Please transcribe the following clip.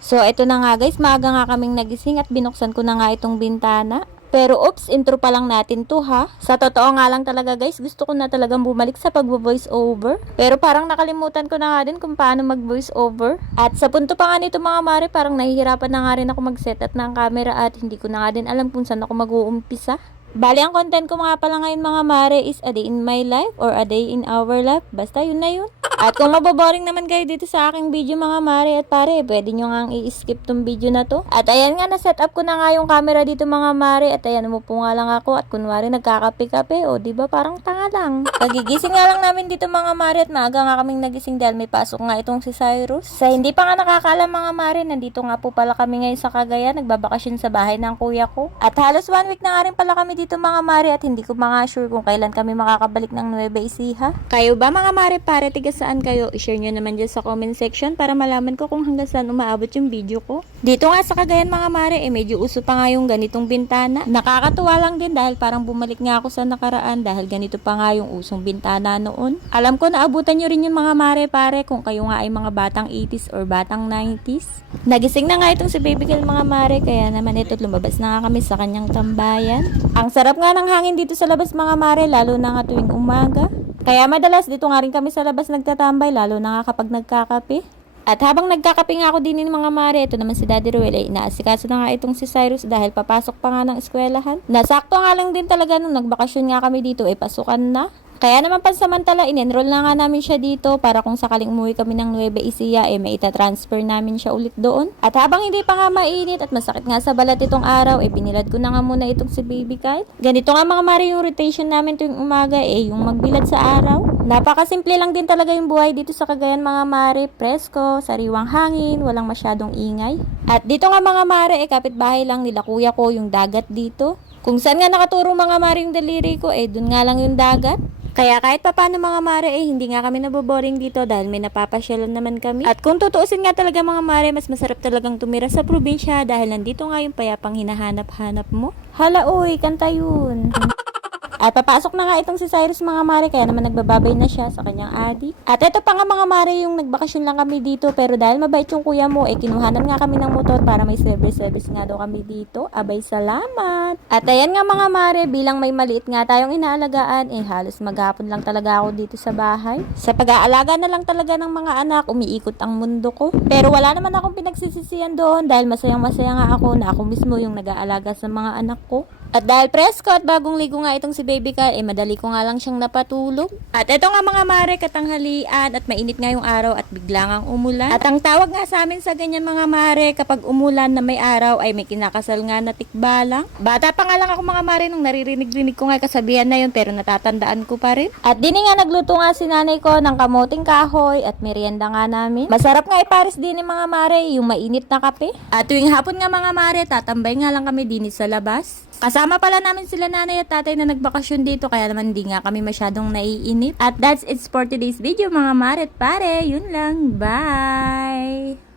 So, ito na nga guys, maaga nga kaming nagising at binuksan ko na nga itong bintana. Pero oops, intro pa lang natin to ha. Sa totoo nga lang talaga guys, gusto ko na talagang bumalik sa pag-voice over. Pero parang nakalimutan ko na nga din kung paano mag-voice over. At sa punto pa nga nito mga mare, parang nahihirapan na nga rin ako mag-setup ng camera at hindi ko na nga din alam kung saan ako mag-uumpisa. Bali, ang content ko mga pala ngayon mga mare is a day in my life or a day in our life. Basta yun na yun. At kung maboboring naman kayo dito sa aking video mga mare at pare, pwede nyo nga i-skip tong video na to. At ayan nga, na-set up ko na nga yung camera dito mga mare. At ayan, umupo nga lang ako at kunwari nagkakape-kape. O diba parang tanga lang. Pagigising nga lang namin dito mga mare at maaga nga kaming nagising dahil may pasok nga itong si Cyrus. Sa hindi pa nga nakakaalam mga mare, nandito nga po pala kami ngayon sa Cagayan. Nagbabakasyon sa bahay ng kuya ko. At halos 1 week na nga rin pala kami dito mga mare at hindi ko mga sure kung kailan kami makakabalik ng Nueva Ecija. Kayo ba mga mare pare, tiga saan kayo? I-share nyo naman dyan sa comment section para malaman ko kung hanggang saan umaabot yung video ko. Dito nga sa Cagayan mga mare, medyo uso pa nga yung ganitong bintana. Nakakatuwa lang din dahil parang bumalik nga ako sa nakaraan dahil ganito pa nga yung usong bintana noon. Alam ko naabutan nyo rin yung mga mare pare kung kayo nga ay mga batang 80s or batang 90s. Nagising na nga itong si Baby Girl mga mare, kaya naman ito lumabas na nga kami sa kanyang tambayan. Ang sarap nga ng hangin dito sa labas mga mare, lalo na nga tuwing umaga. Kaya madalas dito nga rin kami sa labas nagtatambay, lalo na nga kapag nagkakape. At habang nagkakape nga ako din mga mare, ito naman si Daddy Ruel ay inaasikaso na nga itong si Cyrus dahil papasok pa nga ng eskwelahan. Nasakto nga lang din talaga nung nagbakasyon nga kami dito ay pasukan na. Kaya naman pansamantala, in-enroll na nga namin siya dito para kung sakaling umuwi kami ng Nueva Ecija, may ita-transfer namin siya ulit doon. At habang hindi pa nga mainit at masakit nga sa balat itong araw, binilad ko na nga muna itong si Baby Kyle. Ganito nga mga mare yung rotation namin tuwing umaga, yung magbilad sa araw. Napakasimple lang din talaga yung buhay dito sa Cagayan mga mare, presko, sariwang hangin, walang masyadong ingay. At dito nga mga mare, kapitbahay lang nila kuya ko yung dagat dito. Kung saan nga nakaturo mga mare yung daliri ko, dun nga lang yung dagat. Kaya kahit pa paano mga mare, hindi nga kami naboboring dito dahil may napapasyalan naman kami. At kung tutuusin nga talaga mga mare, mas masarap talagang tumira sa probinsya dahil nandito nga yung payapang hinahanap-hanap mo. Hala uy, kanta yun. At papasok na nga itong si Cyrus mga mare, kaya naman nagbababay na siya sa kanyang adi. At ito pa nga mga mare, yung nagbakasyon lang kami dito, pero dahil mabait yung kuya mo, kinuhanan nga kami ng motor para may service nga daw kami dito. Abay, salamat! At ayan nga mga mare, bilang may maliit nga tayong inaalagaan, halos maghapon lang talaga ako dito sa bahay. Sa pag-aalaga na lang talaga ng mga anak, umiikot ang mundo ko. Pero wala naman akong pinagsisisihan doon dahil masayang-masaya nga ako na ako mismo yung nag-aalaga sa mga anak ko. At dahil presko at bagong ligo nga itong si Baby Ka, madali ko nga lang siyang napatulog. At ito nga mga mare, katanghalian at mainit nga yung araw at biglang ang umulan. At ang tawag nga sa amin sa ganyan mga mare, kapag umulan na may araw ay may kinakasal nga na tikbalang. Bata pa nga lang ako mga mare nung naririnig-rinig ko nga kasabihan na yun, pero natatandaan ko pa rin. At din nga nagluto nga si nanay ko ng kamuting kahoy at merienda nga namin. Masarap nga ipares din mga mare, yung mainit na kape. At tuwing hapon nga mga mare, tatambay nga lang kami din sa labas. Kasama pala namin sila nanay at tatay na nagbakasyon dito, kaya naman hindi nga kami masyadong naiinip. At that's it for today's video mga mare at pare. Yun lang. Bye!